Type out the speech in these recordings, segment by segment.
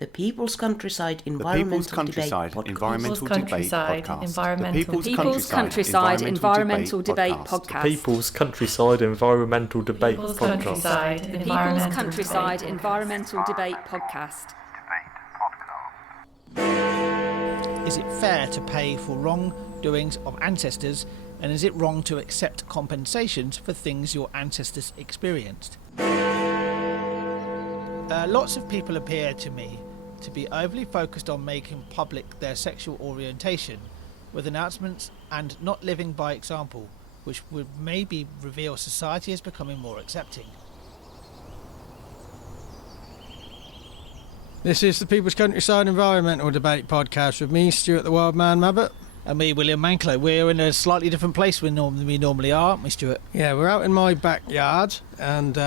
The People's Countryside Environmental Debate Podcast. The People's Countryside Environmental Debate Podcast. The People's Countryside Environmental Debate Podcast. The People's Countryside Environmental Debate Podcast. Is it fair to pay for wrongdoings of ancestors, and is it wrong to accept compensations for things your ancestors experienced? Lots of people appear to me to be overly focused on making public their sexual orientation with announcements and not living by example, which would maybe reveal society as becoming more accepting. This is the People's Countryside Environmental Debate Podcast with me, Stuart the Wild Man Mabbott. And me, William Manklow. We're in a slightly different place than we normally are, aren't we, Stuart? Yeah, we're out in my backyard and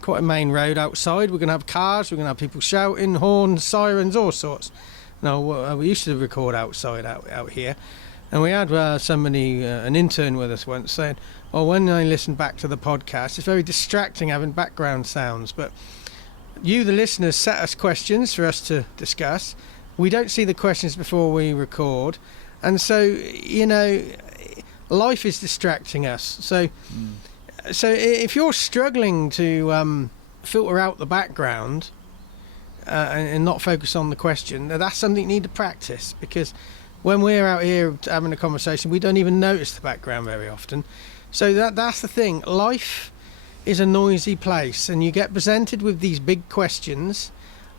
quite a main road outside. We're going to have cars, we're going to have people shouting, horns, sirens, all sorts. Now, we used to record outside out here, and we had somebody, an intern with us once, saying, well, when I listen back to the podcast, it's very distracting having background sounds, but you, the listeners, set us questions for us to discuss. We don't see the questions before we record, and so, you know, life is distracting us. So if you're struggling to filter out the background and not focus on the question, that's something you need to practice, because when we're out here having a conversation, we don't even notice the background very often. So that's the thing. Life is a noisy place, and you get presented with these big questions,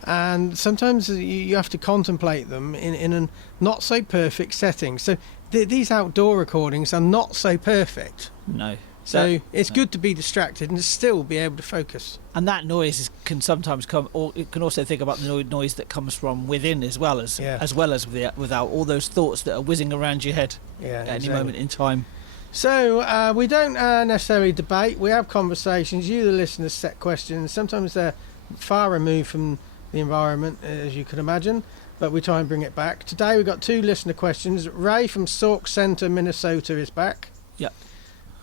and sometimes you have to contemplate them in a not so perfect setting. So these outdoor recordings are not so perfect. No. So it's good to be distracted and still be able to focus. And that noise can sometimes come, or you can also think about the noise that comes from within as well as without all those thoughts that are whizzing around your head at any moment in time. So we don't necessarily debate. We have conversations. You, the listeners, set questions. Sometimes they're far removed from the environment, as you could imagine, but we try and bring it back. Today we've got two listener questions. Ray from Sauk Centre, Minnesota is back. Yep.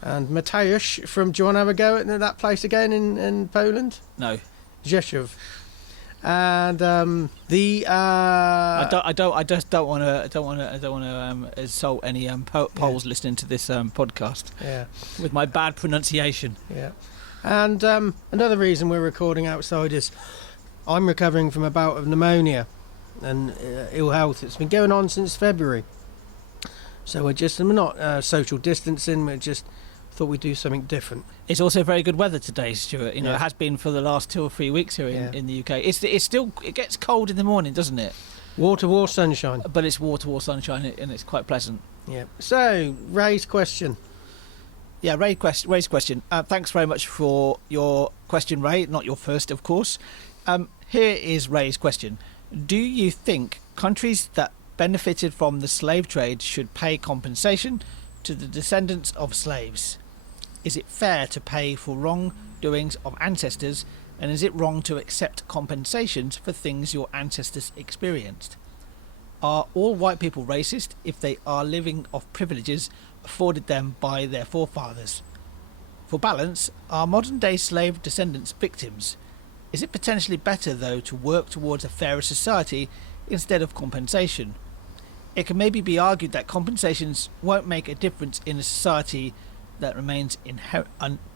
And Mateusz from, do you want to have a go at that place again in Poland? No. Rzeszów. And I just don't want to insult any Poles listening to this podcast. Yeah. With my bad pronunciation. Yeah. And another reason we're recording outside is I'm recovering from a bout of pneumonia and ill health. It's been going on since February. So we're not social distancing. We're just thought we'd do something different. It's also very good weather today, Stuart. It has been for the last 2 or 3 weeks here in the UK. It gets cold in the morning, doesn't it? War sunshine. But it's war sunshine, and it's quite pleasant. Yeah. So, Ray's question. Yeah, Ray's question. Thanks very much for your question, Ray. Not your first, of course. Here is Ray's question. Do you think countries that benefited from the slave trade should pay compensation to the descendants of slaves? Is it fair to pay for wrongdoings of ancestors, and is it wrong to accept compensations for things your ancestors experienced? Are all white people racist if they are living off privileges afforded them by their forefathers? For balance, are modern-day slave descendants victims? Is it potentially better, though, to work towards a fairer society instead of compensation? It can maybe be argued that compensations won't make a difference in a society that remains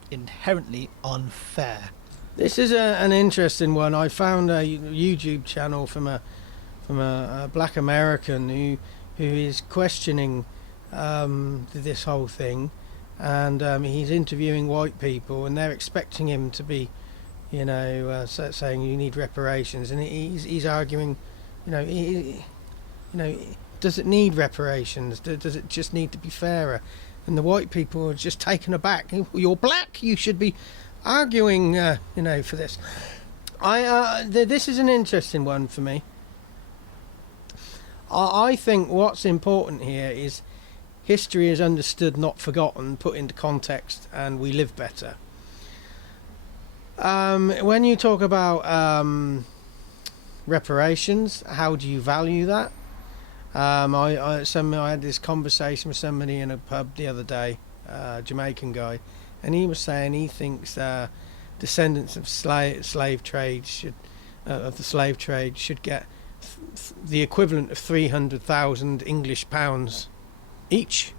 inherently unfair. This is an interesting one. I found a YouTube channel from a black American who is questioning this whole thing, and he's interviewing white people, and they're expecting him to be, saying you need reparations, and he's arguing, does it need reparations? Does it just need to be fairer? And the white people are just taken aback. You're black, you should be arguing, for this. This is an interesting one for me. I think what's important here is history is understood, not forgotten, put into context, and we live better. When you talk about reparations, how do you value that? I had this conversation with somebody in a pub the other day, a Jamaican guy, and he was saying he thinks descendants of slave trade should of the slave trade should get the equivalent of 300,000 English pounds each.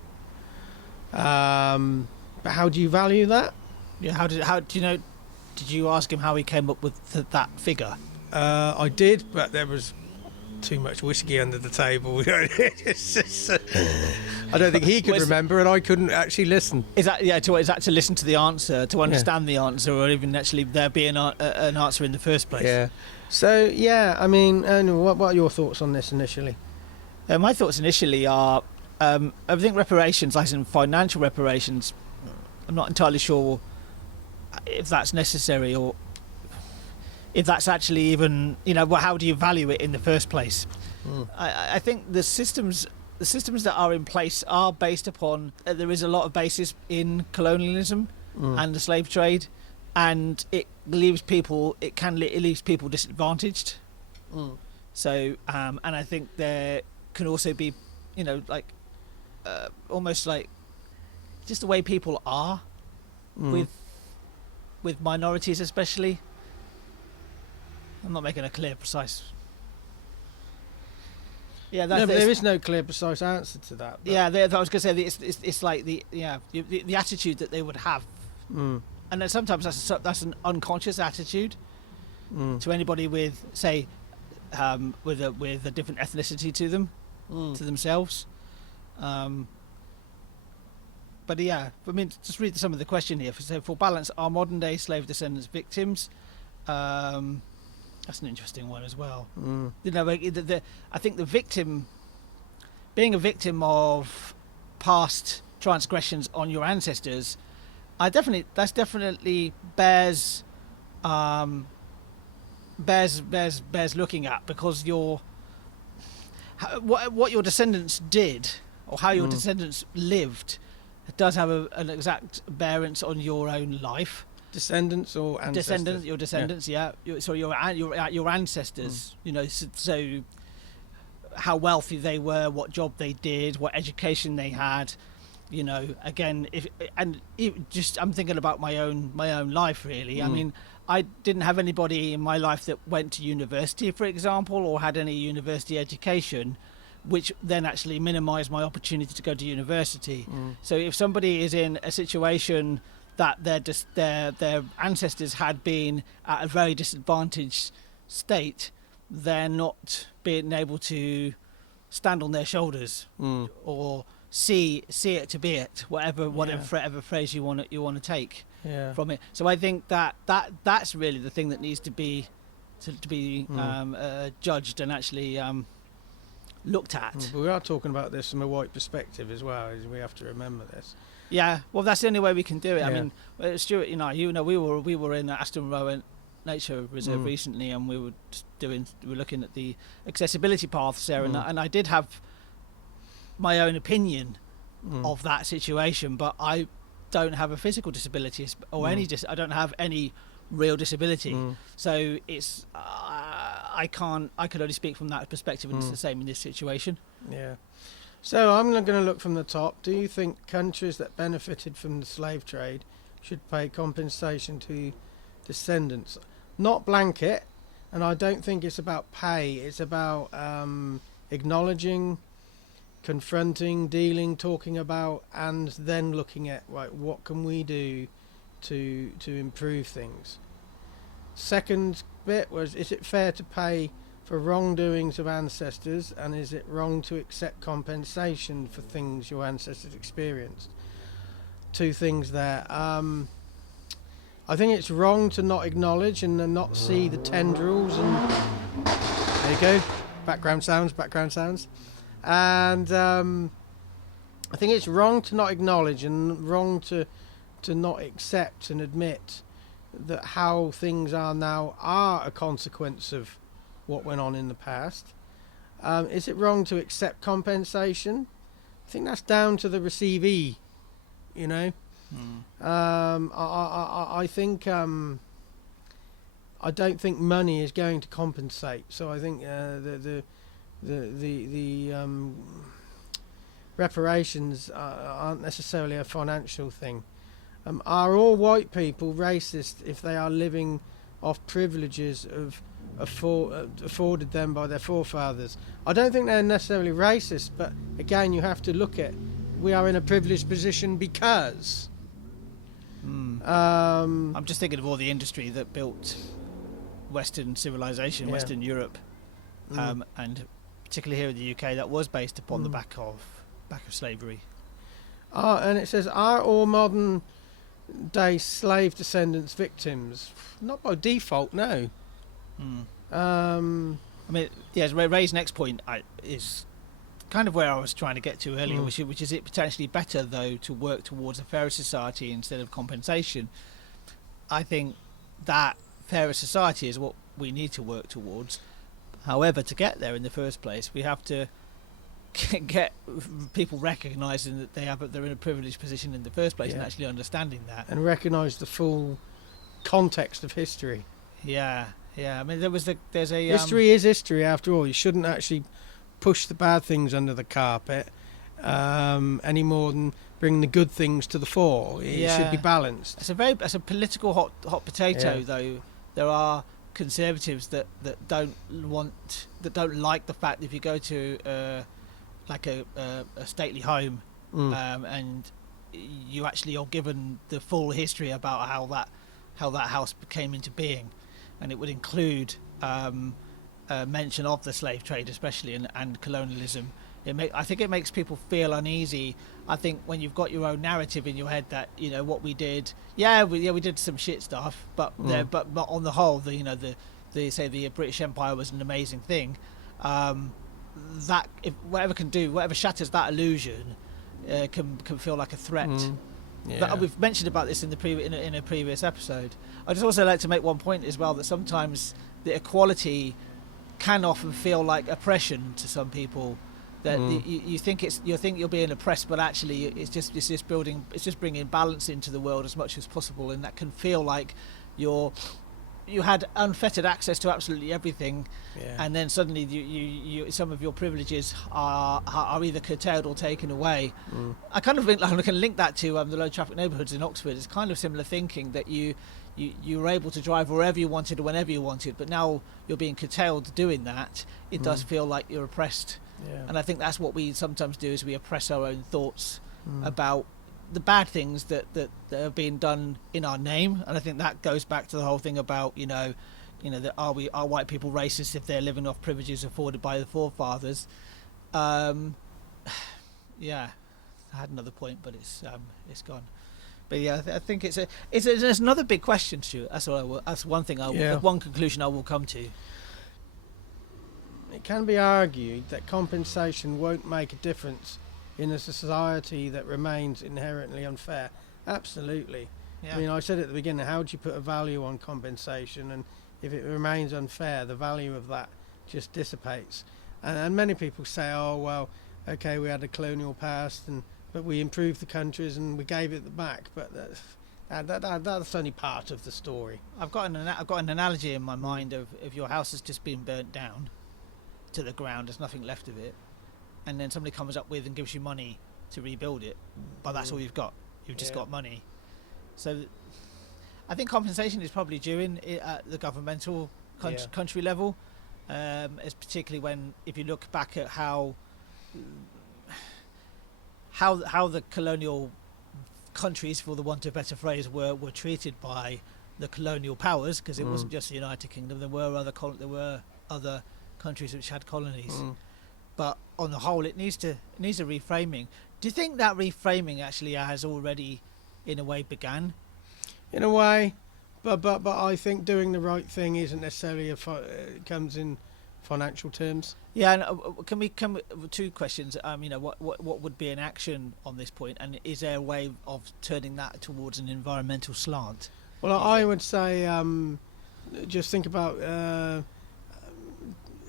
But how do you value that? Yeah, how do you know? Did you ask him how he came up with that figure? I did, but there was too much whiskey under the table. It's just, I don't think he could remember, and I couldn't actually listen. Is that to listen to the answer, to understand the answer, or even actually there being an answer in the first place? Yeah. So yeah, I mean, what are your thoughts on this initially? My thoughts initially are, I think reparations, like in financial reparations, I'm not entirely sure if that's necessary or if that's actually even, how do you value it in the first place? I think the systems that are in place are based upon, there is a lot of basis in colonialism and the slave trade, and it leaves people disadvantaged. So, and I think there can also be, almost like just the way people are with minorities especially. I'm not making a clear, precise. Yeah, there is no clear, precise answer to that. Yeah, I was going to say it's like the attitude that they would have, and then sometimes that's an unconscious attitude to anybody with, say, with a different ethnicity to them, to themselves. But yeah, I mean, just read some of the question here. So, for balance, are modern day slave descendants victims? That's an interesting one as well. I think the victim, being a victim of past transgressions on your ancestors, that definitely bears looking at, because what your descendants did or how your descendants lived does have an exact bearance on your own life. Descendants or ancestors? Your descendants, yeah. Your ancestors, so how wealthy they were, what job they did, what education they had, again, I'm thinking about my own life, really. I mean, I didn't have anybody in my life that went to university, for example, or had any university education, which then actually minimised my opportunity to go to university. So if somebody is in a situation that their ancestors had been at a very disadvantaged state, they're not being able to stand on their shoulders or see it to be it, whatever phrase you want to take from it. So I think that's really the thing that needs to be judged and actually looked at. But we are talking about this from a white perspective as well. We have to remember this. Yeah, well, that's the only way we can do it. Yeah. I mean, Stuart, we were in Aston Rowan Nature Reserve recently, and we were looking at the accessibility paths there, and I did have my own opinion of that situation, but I don't have a physical disability or I don't have any real disability, so it's I could only speak from that perspective, and it's the same in this situation. Yeah. So I'm going to look from the top. Do you think countries that benefited from the slave trade should pay compensation to descendants? Not blanket, and I don't think it's about pay. It's about acknowledging, confronting, dealing, talking about, and then looking at, right, what can we do to improve things. Second bit was, is it fair to pay for wrongdoings of ancestors, and is it wrong to accept compensation for things your ancestors experienced? Two things there. I think it's wrong to not acknowledge and not see the tendrils, and there you go, background sounds. And I think it's wrong to not acknowledge and wrong to not accept and admit that how things are now are a consequence of what went on in the past. Is it wrong to accept compensation? I think that's down to the receivee, I think I don't think money is going to compensate. So I think the reparations aren't necessarily a financial thing. Are all white people racist if they are living off privileges afforded them by their forefathers. I don't think they're necessarily racist, but again, you have to look at, we are in a privileged position because. I'm just thinking of all the industry that built Western civilization, Yeah. Western Europe, and particularly here in the UK, that was based upon the back of slavery. And it says, are all modern day slave descendants victims? Not by default, no. I mean, yes, Ray's next point is kind of where I was trying to get to earlier, which is it potentially better, though, to work towards a fairer society instead of compensation. I think that fairer society is what we need to work towards. However, to get there in the first place, we have to get people recognising that they're in a privileged position in the first place, and actually understanding that. And recognise the full context of history. Yeah. I mean, there's a history is history after all. You shouldn't actually push the bad things under the carpet any more than bring the good things to the fore. It should be balanced. It's a political hot potato, though. There are conservatives that don't like the fact that if you go to a stately home and you actually are given the full history about how that house came into being, and it would include mention of the slave trade especially and colonialism. I think it makes people feel uneasy. I think when you've got your own narrative in your head that what we did, we did some shit stuff, but on the whole, the British Empire was an amazing thing. That if whatever shatters that illusion, can feel like a threat. But we've mentioned about this in a previous episode. I'd just also like to make one point as well, that sometimes the equality can often feel like oppression to some people. That you think you're being oppressed, but actually it's just bringing balance into the world as much as possible, and that can feel like you had unfettered access to absolutely everything, and then suddenly you some of your privileges are either curtailed or taken away. I kind of think I can link that to the low traffic neighbourhoods in Oxford. It's kind of similar thinking, that you were able to drive wherever you wanted or whenever you wanted, but now you're being curtailed doing that. It does feel like you're oppressed. And I think that's what we sometimes do, is we oppress our own thoughts about the bad things that are being done in our name. And I think that goes back to the whole thing about that are white people racist if they're living off privileges afforded by the forefathers. I had another point, but it's gone. But I think it's another big question, Stuart. That's one thing. One conclusion I will come to. It can be argued that compensation won't make a difference in a society that remains inherently unfair. Absolutely. I mean, I said at the beginning, how do you put a value on compensation? And if it remains unfair, the value of that just dissipates. And many people say, oh, well, okay, we had a colonial past, but we improved the countries and we gave it back. But that's only part of the story. I've got an analogy in my mind of if your house has just been burnt down to the ground, there's nothing left of it, and then somebody comes up with and gives you money to rebuild it, but that's all you've got. You've just got money. So I think compensation is probably due at the governmental country level, as particularly if you look back at how the colonial countries, for the want of a better phrase, were treated by the colonial powers, because it wasn't just the United Kingdom. There were other countries which had colonies, but on the whole, it needs a reframing. Do you think that reframing actually has already, in a way, began? In a way, but I think doing the right thing isn't necessarily comes in financial terms. Yeah, and can we two questions? What would be an action on this point, and is there a way of turning that towards an environmental slant? Well, I would say just think about.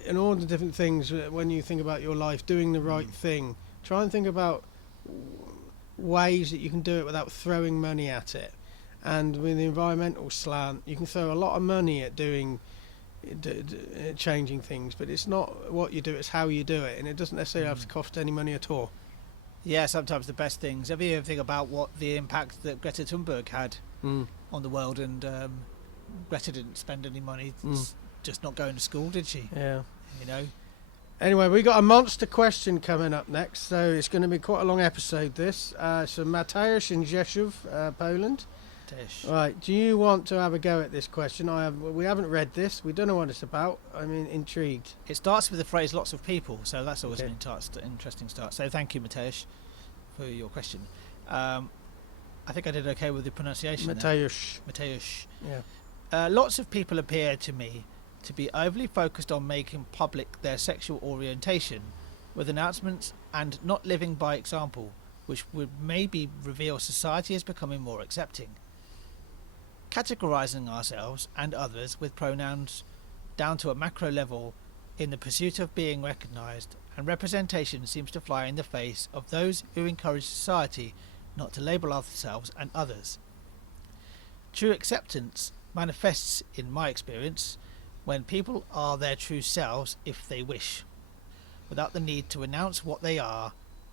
In all the different things, when you think about your life, doing the right thing, try and think about ways that you can do it without throwing money at it. And with the environmental slant, you can throw a lot of money at changing things, but it's not what you do, it's how you do it, and it doesn't necessarily have to cost any money at all. Yeah, sometimes the best things. Have you ever think about what the impact that Greta Thunberg had on the world, and Greta didn't spend any money just not going to school, did she? Yeah. You know. Anyway, we got a monster question coming up next, so it's going to be quite a long episode. This. So Mateusz in Rzeszów, Poland. Right. Do you want to have a go at this question? We haven't read this. We don't know what it's about. I'm intrigued. It starts with the phrase "lots of people," so that's always an interesting start. So thank you, Mateusz, for your question. I think I did okay with the pronunciation. Mateusz. Yeah. Lots of people appear to me to be overly focused on making public their sexual orientation with announcements and not living by example, which would maybe reveal society as becoming more accepting. Categorizing ourselves and others with pronouns down to a macro level in the pursuit of being recognized and representation seems to fly in the face of those who encourage society not to label ourselves and others. True acceptance manifests, in my experience, when people are their true selves if they wish, without the need to announce what they are,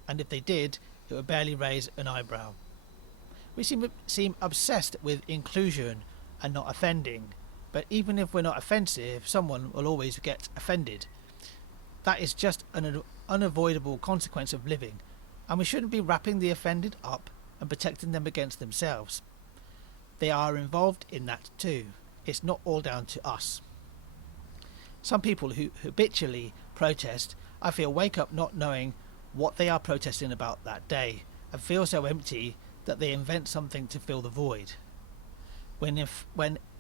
and if they did, it would barely raise an eyebrow. We seem obsessed with inclusion and not offending, but even if we're not offensive, someone will always get offended. That is just an unavoidable consequence of living, and we shouldn't be wrapping the offended up and protecting them against themselves. They are involved in that too. It's not all down to us. Some people who habitually protest, I feel, wake up not knowing what they are protesting about that day and feel so empty that they invent something to fill the void. When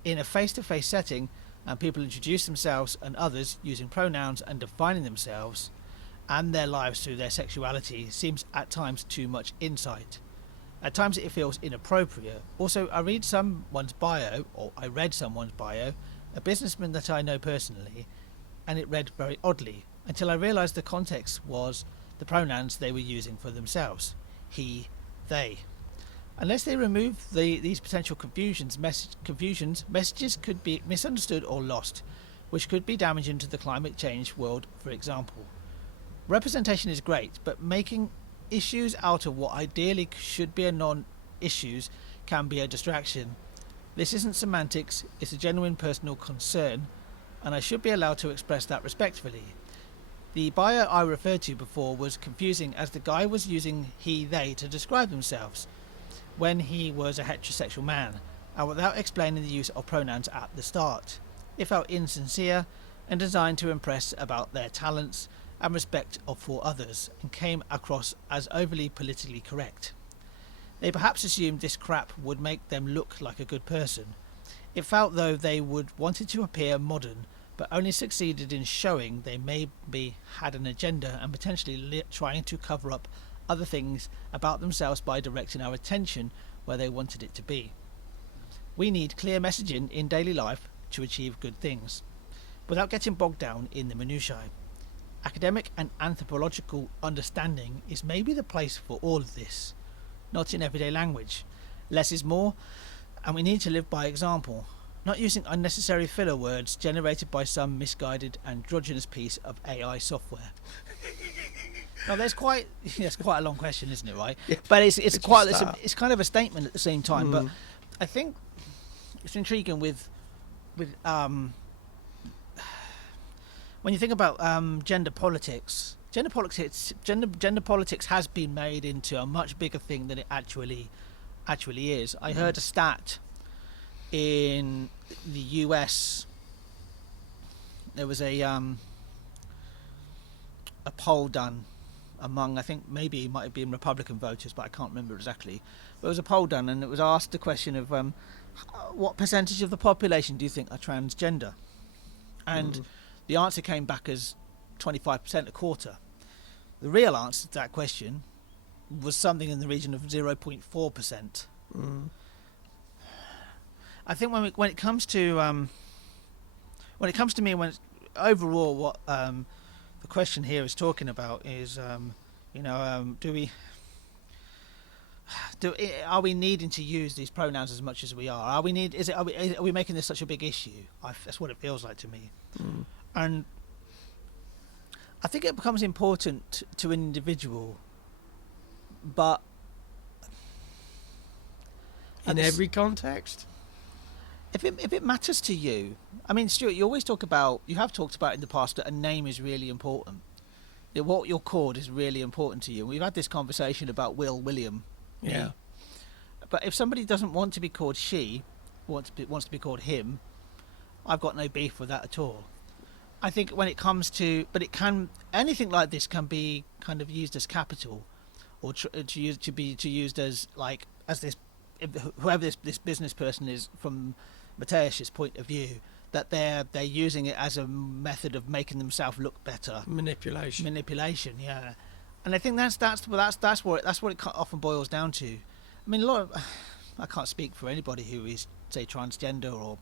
in a face-to-face setting and people introduce themselves and others using pronouns and defining themselves and their lives through their sexuality seems at times too much insight. At times it feels inappropriate. Also, I read someone's bio, a businessman that I know personally, and it read very oddly until I realised the context was the pronouns they were using for themselves. He, they. Unless they remove these potential confusions, messages could be misunderstood or lost, which could be damaging to the climate change world, for example. Representation is great, but making issues out of what ideally should be a non-issues can be a distraction. This isn't semantics, it's a genuine personal concern, and I should be allowed to express that respectfully. The bio I referred to before was confusing as the guy was using he, they to describe themselves when he was a heterosexual man, and without explaining the use of pronouns at the start. It felt insincere and designed to impress about their talents and respect for others, and came across as overly politically correct. They perhaps assumed this crap would make them look like a good person. It felt though they wanted to appear modern, but only succeeded in showing they maybe had an agenda and potentially trying to cover up other things about themselves by directing our attention where they wanted it to be. We need clear messaging in daily life to achieve good things, without getting bogged down in the minutiae. Academic and anthropological understanding is maybe the place for all of this, not in everyday language. Less is more, and we need to live by example, not using unnecessary filler words generated by some misguided androgynous piece of AI software. Now, it's quite a long question, isn't it? Right? Yeah, but it's kind of a statement at the same time. But I think it's intriguing with when you think about gender politics. Gender politics has been made into a much bigger thing than it actually is. I heard a stat in the US. There was a poll done among, I think maybe it might have been Republican voters, but I can't remember exactly. But it was a poll done, and it was asked the question of what percentage of the population do you think are transgender? And the answer came back as 25%, a quarter. The real answer to that question was something in the region of 0.4%. I think when it comes to me, overall what the question here is talking about is, are we needing to use these pronouns as much as we are? Are we making this such a big issue? That's what it feels like to me. And I think it becomes important to an individual, but in every context. If it matters to you, I mean, Stuart, you have talked about in the past that a name is really important. What you're called is really important to you. We've had this conversation about William. Yeah. Me. But if somebody doesn't want to be called she, wants to be called him, I've got no beef with that at all. I think when it comes to, anything like this can be kind of used as capital, or to be used as like as this, whoever this business person is from Mateus's point of view, that they're using it as a method of making themselves look better. Manipulation, yeah. And I think that's what it often boils down to. I mean, I can't speak for anybody who is, say, transgender or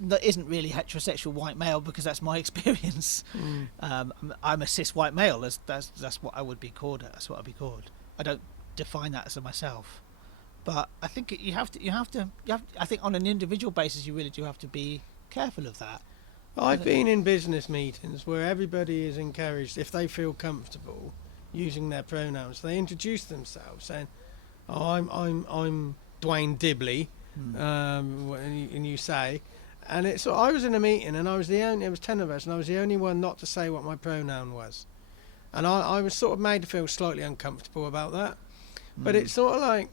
that isn't really heterosexual white male, because that's my experience. I'm a cis white male. That's what I would be called. That's what I'd be called. I don't define that as myself. But I think you have to. I think on an individual basis, you really do have to be careful of that. I've been in business meetings where everybody is encouraged, if they feel comfortable using their pronouns, they introduce themselves, saying, "Oh, I'm Dwayne Dibley," and you say, and it's. I was in a meeting and I was the only. There was 10 of us, and I was the only one not to say what my pronoun was, and I was sort of made to feel slightly uncomfortable about that. But it's sort of like.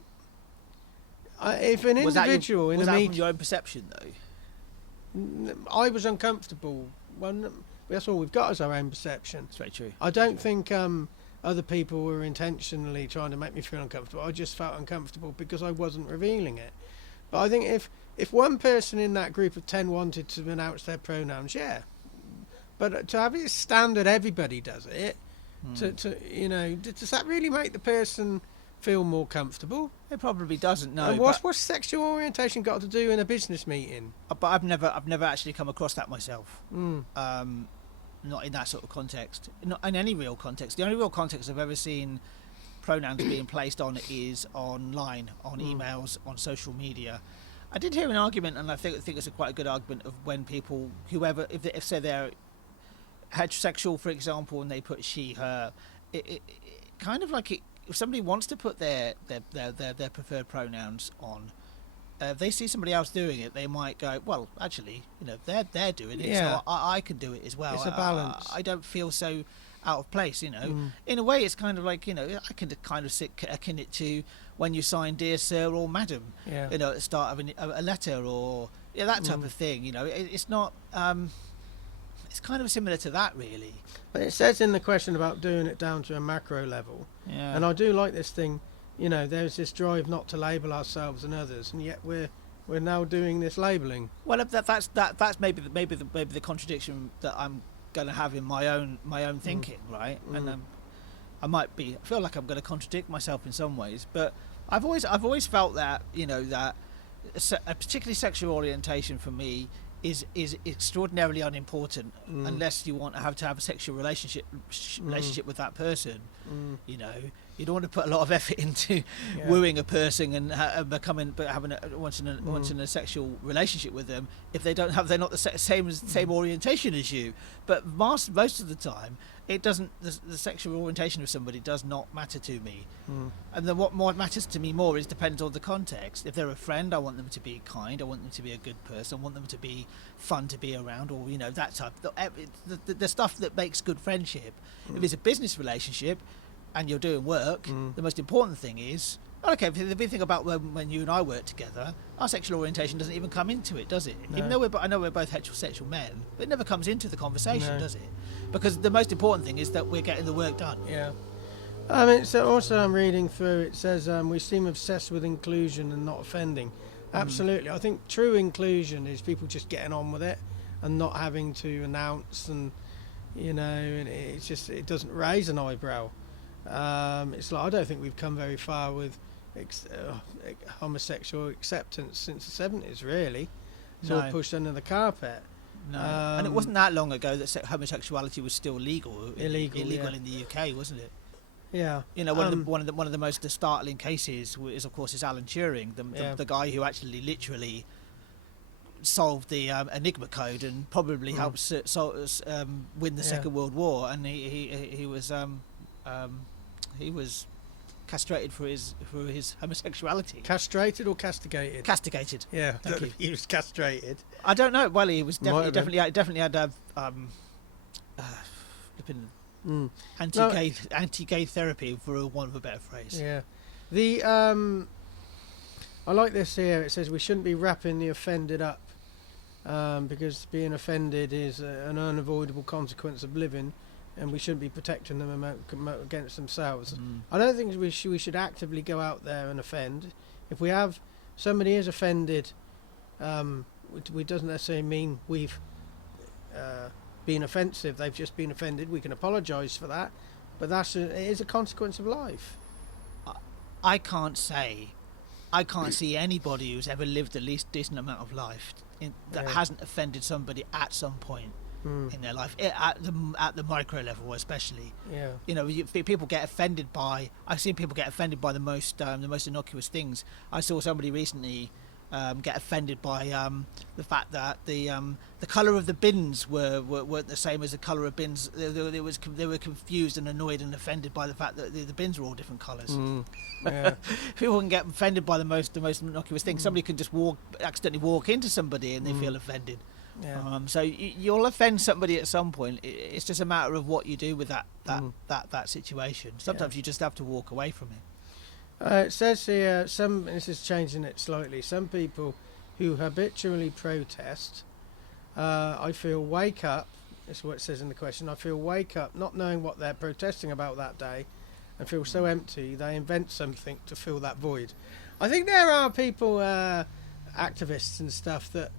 If an individual in a meeting... Was that from your own perception, though? I was uncomfortable. Well, that's all we've got is our own perception. That's very true. I don't think other people were intentionally trying to make me feel uncomfortable. I just felt uncomfortable because I wasn't revealing it. But I think if one person in that group of 10 wanted to announce their pronouns, yeah. But to have it standard, everybody does it. Does that really make the person feel more comfortable? It probably doesn't. No. And what's sexual orientation got to do in a business meeting? But I've never actually come across that myself. Not in that sort of context. Not in any real context. The only real context I've ever seen pronouns being placed on is online, on emails, on social media. I did hear an argument, and I think it's quite a good argument, of when people, whoever, if say they're heterosexual, for example, and they put she, her, it kind of like it. If somebody wants to put their preferred pronouns on, if they see somebody else doing it, they might go, well, actually, they're doing it, so I can do it as well. It's a balance. I don't feel so out of place, In a way, it's kind of like, I can kind of akin it to when you sign "Dear Sir" or "Madam," at the start of a letter, or that type of thing. It's not. It's kind of similar to that, really. But it says in the question about doing it down to a macro level, and I do like this thing. There's this drive not to label ourselves and others, and yet we're now doing this labelling. Well, that's maybe the contradiction that I'm going to have in my own thinking, right? And I feel like I'm going to contradict myself in some ways, but I've always felt that that particularly sexual orientation for me is extraordinarily unimportant unless you want to have a sexual relationship with that person. You don't want to put a lot of effort into wooing a person and wanting a sexual relationship with them if they're not the same orientation as you. But most of the time, it doesn't. The sexual orientation of somebody does not matter to me. And then what more matters to me more depends on the context. If they're a friend, I want them to be kind. I want them to be a good person. I want them to be fun to be around, or that type. The stuff that makes good friendship. If it's a business relationship and you're doing work, the most important thing is, okay, the big thing about when you and I work together, our sexual orientation doesn't even come into it, does it? No. Even though I know we're both heterosexual men, but it never comes into the conversation, does it? Because the most important thing is that we're getting the work done. Yeah. So also I'm reading through, it says we seem obsessed with inclusion and not offending. Absolutely. I think true inclusion is people just getting on with it and not having to announce, and and it doesn't raise an eyebrow. It's like, I don't think we've come very far with homosexual acceptance since the 70s, really. It's all pushed under the carpet. No, and it wasn't that long ago that homosexuality was still illegal in the UK, wasn't it? Yeah. One of the most startling cases is, of course, Alan Turing, the guy who actually literally solved the Enigma code and probably helped win the Second World War, and he was castrated for his homosexuality. Castrated or castigated? Castigated. Yeah, Thank you. he was castrated. I don't know. Well, he was definitely had to have anti-gay therapy, for want of a better phrase. Yeah. The I like this here. It says we shouldn't be wrapping the offended up because being offended is an unavoidable consequence of living, and we shouldn't be protecting them against themselves. I don't think we should actively go out there and offend. If we have somebody is offended, it doesn't necessarily mean we've been offensive. They've just been offended. We can apologise for that, but it is a consequence of life. I can't see anybody who's ever lived the least decent amount of life that hasn't offended somebody at some point in their life, at the micro level especially. Yeah. You know, people get offended by. I've seen people get offended by the most innocuous things. I saw somebody recently get offended by the fact that the colour of the bins weren't the same as the colour of bins. They were confused and annoyed and offended by the fact that the bins were all different colours. Yeah. People can get offended by the most innocuous thing. Somebody can just accidentally walk into somebody and they feel offended. Yeah. So you'll offend somebody at some point. It's just a matter of what you do with that situation. Sometimes you just have to walk away from it. It says here, this is changing it slightly, some people who habitually protest, I feel wake up, that's what it says in the question, I feel wake up not knowing what they're protesting about that day and feel so empty they invent something to fill that void. I think there are people, activists and stuff that,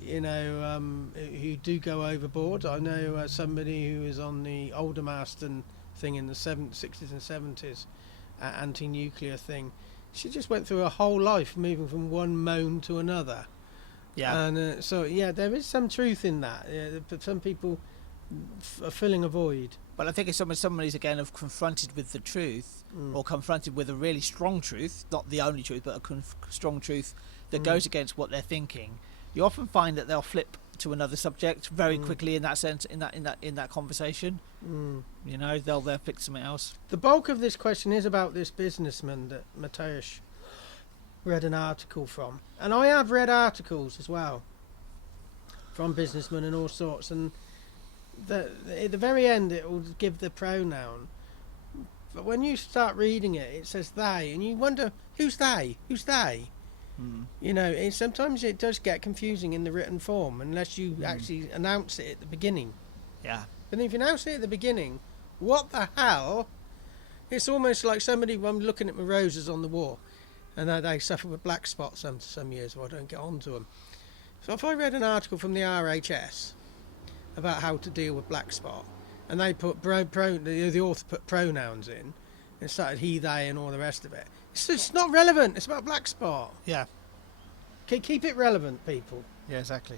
you know, who do go overboard. I know somebody who was on the Aldermaston thing in the 60s and 70s, anti-nuclear thing. She just went through her whole life moving from one moan to another. Yeah. And so there is some truth in that. But some people are filling a void. But I think if somebody's again confronted with the truth, or confronted with a really strong truth, not the only truth, but a strong truth that goes against what they're thinking, you often find that they'll flip to another subject very quickly in that sense, in that conversation. You know, they'll flick to something else. The bulk of this question is about this businessman that Mateusz read an article from, and I have read articles as well from businessmen and all sorts, and at the very end it will give the pronoun, but when you start reading it, it says they, and you wonder who's they. You know, sometimes it does get confusing in the written form unless you actually announce it at the beginning. Yeah. But if you announce it at the beginning, what the hell? It's almost like somebody, I'm looking at my roses on the wall, and they suffer with black spots some years, so I don't get onto them. So if I read an article from the RHS about how to deal with black spot, and they put the author put pronouns in, and started he, they, and all the rest of it, it's not relevant. It's about black spot. Yeah. Keep it relevant, people. Yeah, exactly.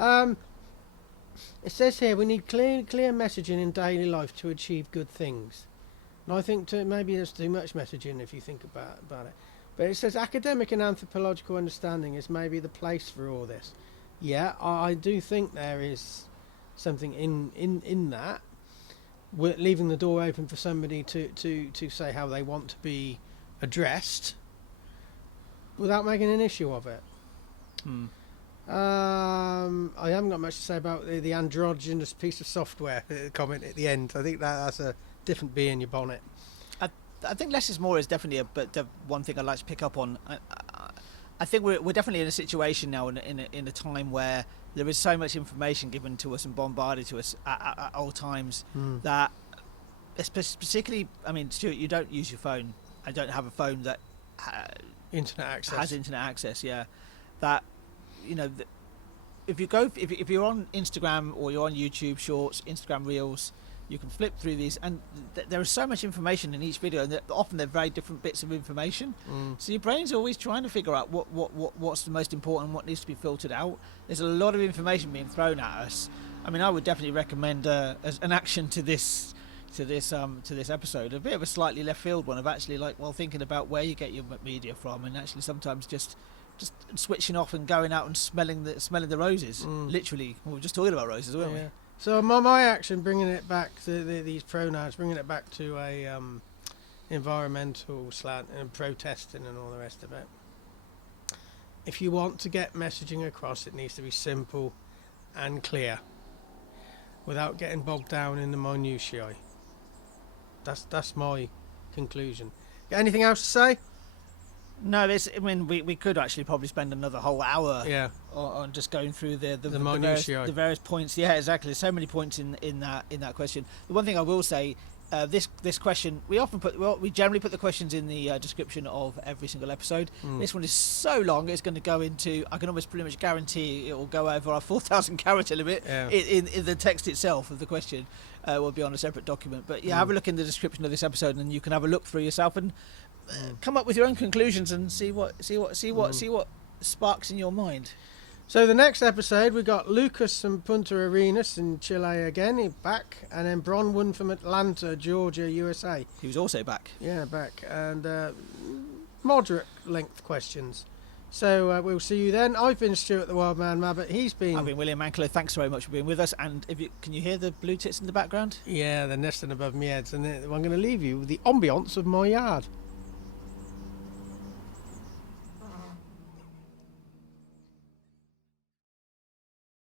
It says here we need clear messaging in daily life to achieve good things. And I think maybe there's too much messaging if you think about it. But it says academic and anthropological understanding is maybe the place for all this. Yeah, I do think there is something in that. We're leaving the door open for somebody to say how they want to be addressed without making an issue of it. I haven't got much to say about the androgynous piece of software comment at the end. I think that's a different bee in your bonnet. I think less is more is definitely the one thing I'd like to pick up on. I think we're definitely in a situation now in a time where there is so much information given to us and bombarded to us at all times that, particularly, I mean, Stuart, you don't use your phone. I don't have a phone that internet access. Has internet access. Yeah, that, you know, if you're on Instagram or you're on YouTube Shorts, Instagram Reels, you can flip through these, and there is so much information in each video, and often they're very different bits of information. So your brain's always trying to figure out what's the most important, what needs to be filtered out. There's a lot of information being thrown at us. I mean, I would definitely recommend as an action to this episode, a bit of a slightly left field one of actually thinking about where you get your media from, and actually sometimes just switching off and going out and smelling the roses. Literally, we were just talking about roses, weren't we? So my action, bringing it back to these pronouns, bringing it back to a environmental slant and protesting and all the rest of it. If you want to get messaging across, it needs to be simple and clear, without getting bogged down in the minutiae. That's my conclusion. Got anything else to say? No, we could actually probably spend another whole hour Yeah. on just going through the minutiae. the various points. Yeah, exactly. There's so many points in that question. The one thing I will say, this question we generally put the questions in the description of every single episode. This one is so long, it's going to go into, I can almost pretty much guarantee it will go over our 4,000 character limit. Yeah. In the text itself of the question will be on a separate document. But yeah, have a look in the description of this episode, and you can have a look through yourself and come up with your own conclusions and see what sparks in your mind. So the next episode, we got Lucas and Punta Arenas in Chile again, he's back, and then Bronwyn from Atlanta, Georgia, USA. He was also back. Yeah, back, and moderate length questions. So we'll see you then. I've been Stuart the Wild Man Mabbott. I've been William Ankler. Thanks very much for being with us. And can you hear the blue tits in the background? Yeah, they're nesting above my head, and I'm going to leave you with the ambience of my yard.